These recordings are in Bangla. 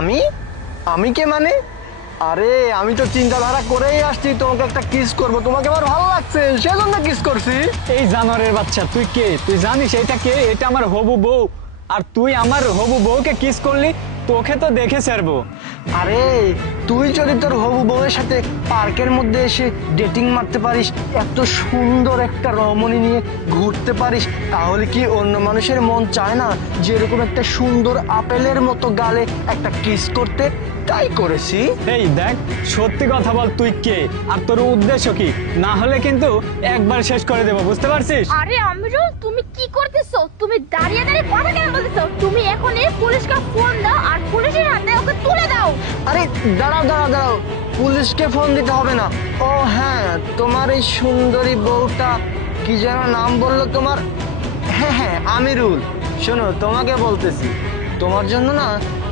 আমি আমি কে মানে? আরে আমি তো চিন্তাধারা করেই আসছি তোমাকে একটা কিস করব, তোমাকে আমার ভালো লাগছে সেজন্য কিস করছি। এই জানোয়ারের বাচ্চা, তুই কে? তুই জানিস এটা কে? এটা আমার হবু বউ। আর তুই আমার হবু বউকে কিস করলি? তোকে তো দেখে ছাড়বো। আরে তুই যদি তোর হবু বউয়ের সাথে পার্কের মধ্যে এসে ডেটিং মারতে পারিস, এত সুন্দর একটা রমণী নিয়ে ঘুরতে পারিস, তাহলে কি অন্য মানুষের মন চায় না যে এরকম একটা সুন্দর আপেলের মতো গালে একটা কিস করতে? তাই করেছি। এই দেখ, সত্যি কথা বল, তুই কে আর তোর উদ্দেশ্য কি? না হলে কিন্তু একবার শেষ করে দেবো, বুঝতে পারছিস? আরে আমিরুল, তুমি কি করতেছো? তুমি দাঁড়িয়ে দাঁড়িয়ে কথা কেন বলতেছো? তুমি এখনই পুলিশকে ফোন দাও আর পুলিশের হাতে ওকে তুলে দাও। আরে দাঁড়াও দাঁড়াও দাঁড়াও, পুলিশকে ফোন দিতে হবে না। ও হ্যাঁ, তোমার এই সুন্দরী বউটা কি যেন নাম বললো তোমার? হ্যাঁ হ্যাঁ, আমিরুল। শোনো, তোমাকে বলতেছি, তোমার জন্য না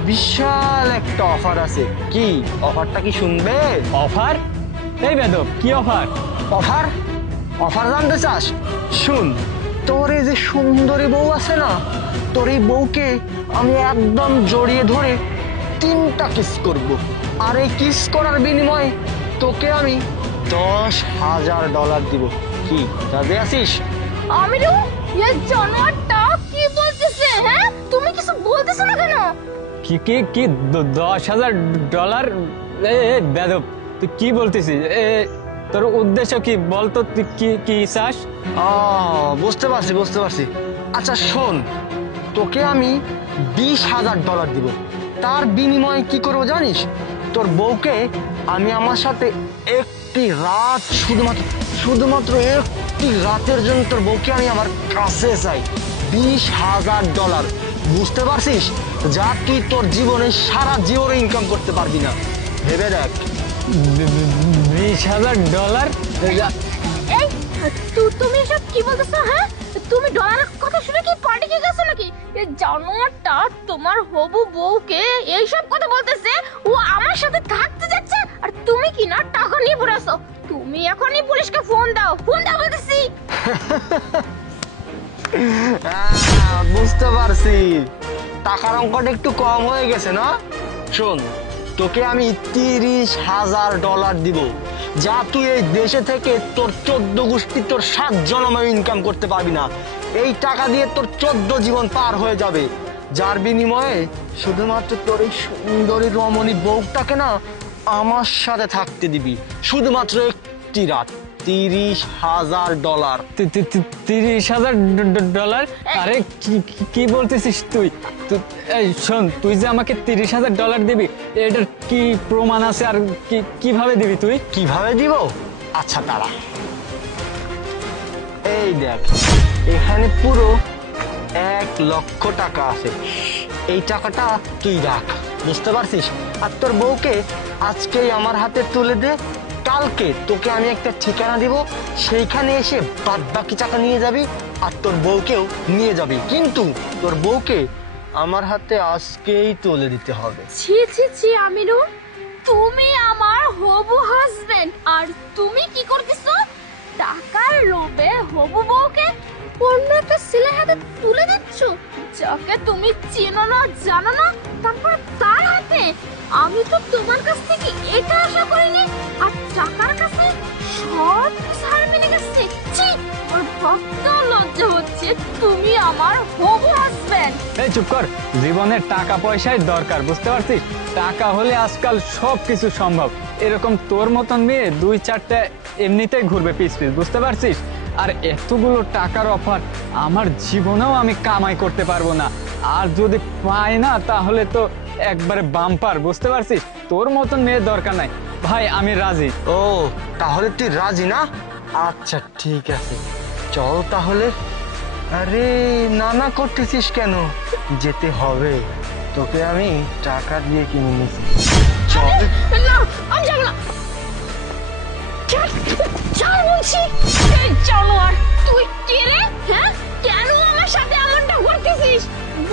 বিশাল একটা অফার আছে। কি অফারটা কি শুনবে? অফার? এই বেদব, কি অফার? অফার? অফার জানতে চাস? শুন, তোর এই যে সুন্দরী বউ আছে না, তোর এই বউকে আমি একদম জড়িয়ে ধরে 3টা কিস করব, আর এই কিস করার বিনিময়ে তোকে আমি $10,000 দিব। কি রাজি আছিস? আমিরুল, এই জানোয়ারটা কি বলতেছে? হ্যাঁ, তুমি কিছু বলতেছো না কেন? কি কি কি $10,000? বেদব, তুই কি বলতেছিস? তোর উদ্দেশ্য কি বলতো? তুই কি কি চাস? বুঝতে পারছি বুঝতে পারছি। আচ্ছা শোন, তোকে আমি $20,000 দিব। তার বিনিময়ে কি করবো জানিস? তোর বউকে আমি আমার সাথে একটি রাত, শুধুমাত্র শুধুমাত্র একটি রাতের জন্য তোর বউকে আমি আমার কাছে চাই। $20,000, বুঝতে পারছিস? যা তুই তোর জীবনে সারা জীবনে ইনকাম করতে পারবি না। ভেবে দেখ। $20,000? এই তুমি এসব কি বলতেছো? হ্যাঁ, তুমি ডলারের কথা শুনে কি পাল্টে গেছো নাকি? এই জানোয়ারটা তোমার হবু বউকে এইসব কথা বলতেছে, ও আমার সাথে থাকতে যাচ্ছে, আর তুমি কি না টাকা নিয়ে পড়েছো? তুমি এখনই পুলিশকে ফোন দাও, ফোন দাও বলতেছি। বুঝতে পারছি, টাকার অঙ্কটা একটু কম হয়ে গেছে না? শোন, তোকে আমি $30,000 দিব, যা তুই এই দেশে থেকে তোর 14 গোষ্ঠী, তোর 7 জন্মে ইনকাম করতে পারবি না। এই টাকা দিয়ে তোর 14 জীবন পার হয়ে যাবে, যার বিনিময়ে শুধুমাত্র তোর এই সুন্দরী রমণী বউটাকে না আমার সাথে থাকতে দিবি, শুধুমাত্র একটি রাত। $30,000। $30,000? আরে কি বলতেছিস তুই? এই শোন, তুই যে আমাকে $30,000 দিবি, এটার কি প্রমাণ আছে? আর কিভাবে দিবি তুই? কিভাবে দিব? আচ্ছা দাঁড়া, এই দেখ, এখানে পুরো $1,00,000 আছে। এই টাকাটা তুই রাখ, বুঝতে পারছিস? আর তোর বউকে আজকেই আমার হাতে তুলে দে, কালকে তোকে আমি একটা ঠিকানা দিব, সেইখানে এসে বাদ বাকি টাকা নিয়ে যাবি, আর তোর বউকেও নিয়ে যাবি। কিন্তু তোর বউকে আমার হাতে আজকেই তুলে দিতে হবে। ছি ছি ছি আমিরুল, তুমি আমার হবু হাজবেন্ড, আর তুমি কি করতেছো? টাকার লোভে হবু বউকে অন্য একটা ছেলের হাতে তুলে দিচ্ছ, যাকে তুমি চেনো না জানো না, তারপর তার হাতে। আমি তো তোমার কাছ থেকে এটা আশা করিনি, আর টাকার কাছে সব ছাড় মেনে গেছে। ছি, ওর ভক্ত লজ্জা হচ্ছে, তুমি আমার হবু হাজবেন্ড। এই চুপ কর, জীবনের টাকা পয়সায় দরকার, বুঝতে পারছিস? টাকা হলে আজকাল সবকিছু সম্ভব। এরকম তোর মতন মেয়ে 2-4টা এমনিতেই ঘুরবে পিস পিস, বুঝতে পারছিস? আর এতগুলো টাকার অফার আমার জীবনেও আমি কামাই করতে পারবো না, আর যদি পাই না তাহলে তো একবারে বাম্পার, বুঝতে পারছিস? তোর মতন মেয়ে দরকার নাই ভাই, আমি রাজি। ও তাহলে তুই রাজি না? আচ্ছা ঠিক আছে, চল তাহলে। আরে না না করতেছিস কেন? যেতে হবে, তোকে আমি টাকা দিয়ে কিনে নিয়েছি, চল। না, আমি যাবো না। চল বলছি। এই জানোয়ার, তুই কে রে? হ্যাঁ, কেন আমার সাথে এমনটা করতেছিস?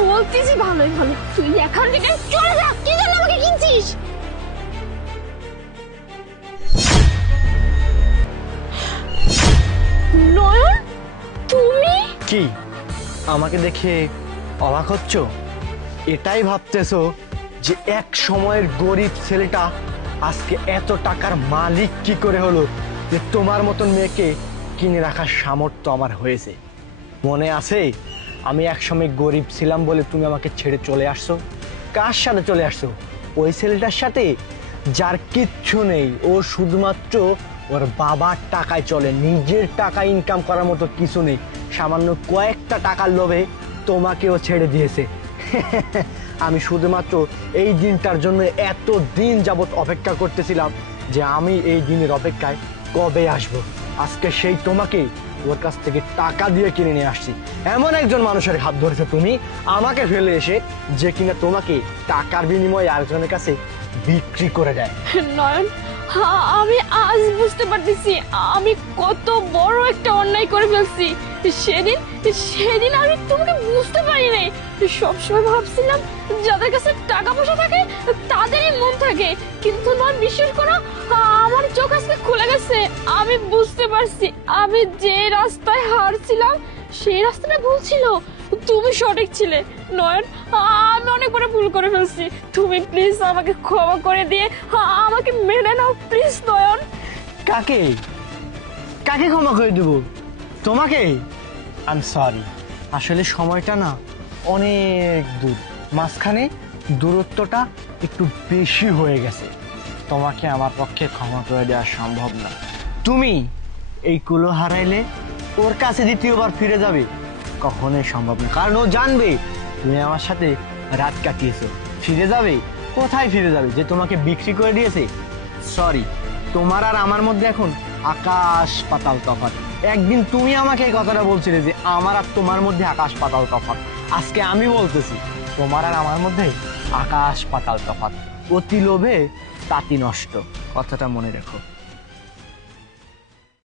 বলতেছি ভালোই ভালো, তুই এখান থেকে চলে যা। কি জন্য আমাকে কিনছিস? নয়ন, তুমি? কি আমাকে দেখে অবাক হচ্ছ? এটাই ভাবতেছো যে এক সময়ের গরিব ছেলেটা আজকে এত টাকার মালিক কি করে হলো, যে তোমার মতন মেয়েকে কিনে রাখার সামর্থ্য আমার হয়েছে। মনে আছে আমি একসময় গরিব ছিলাম বলে তুমি আমাকে ছেড়ে চলে আসছো? কার সাথে চলে আসছো? ওই ছেলেটার সাথে যার কিচ্ছু নেই, ও শুধুমাত্র ওর বাবার টাকায় চলে, নিজের টাকা ইনকাম করার মতো কিছু নেই। সামান্য কয়েকটা টাকার লোভে তোমাকেও ছেড়ে দিয়েছে। আমি শুধুমাত্র এই দিনটার জন্য এত দিন যাবত অপেক্ষা করতেছিলাম যে আমি এই দিনের অপেক্ষায় কবে আসবো। আজকে সেই তোমাকে ওর কাছ থেকে টাকা দিয়ে কিনে নিয়ে আসছি। এমন একজন মানুষের হাত ধরেছে তুমি আমাকে ফেলে এসে, যে কিনা তোমাকে টাকার বিনিময়ে আরেকজনের কাছে বিক্রি করে দেয়। নয়ন, আমি আজ বুঝতে পারতেছি আমি কত বড় একটা অন্যায় করে ফেলছি। সেদিন আমি তোমাকে বুঝতে পারি নাই। সবসময় ভাবছিলাম যাদের কাছে টাকা পয়সা থাকে তাদেরই মন থাকে, কিন্তু নয়, বিশ্বাস করো আমার চোখ আজকে খুলে গেছে। আমি বুঝতে পারছি আমি যে রাস্তায় হারছিলাম সেই রাস্তাটা ভুল ছিল, তুমি সঠিক ছিলে। নয়ন, আমি অনেক বড় ভুল করে ফেলছি, তুমি প্লিজ আমাকে ক্ষমা করে দিয়ে আমাকে মেনে নাও প্লিজ। নয়ন, কাকে কাকে ক্ষমা করে দেব? তোমাকে? আই এম সরি, আসলে সময়টা না অনেক দূর, মাঝখানে দূরত্বটা একটু বেশি হয়ে গেছে। তোমাকে আমার পক্ষে ক্ষমা করে দেওয়া সম্ভব না। তুমি এই কুলো হারাইলে ওর কাছে দ্বিতীয়বার ফিরে যাবে কখনোই সম্ভব না, কারণ ও জানবে তুমি আমার সাথে রাত কাটিয়েছো। ফিরে যাবে কোথায়? ফিরে যাবে যে তোমাকে বিক্রি করে দিয়েছে। সরি, তোমার আর আমার মধ্যে এখন আকাশ পাতাল তফাৎ। একদিন তুমি আমাকে এই কথাটা বলছিলে যে আমার আর তোমার মধ্যে আকাশ পাতাল তফাৎ। আজকে আমি বলতেছি তোমার আর আমার মধ্যে আকাশ পাতাল তফাৎ। অতি লোভে তাঁতি নষ্ট, কথাটা মনে রেখো।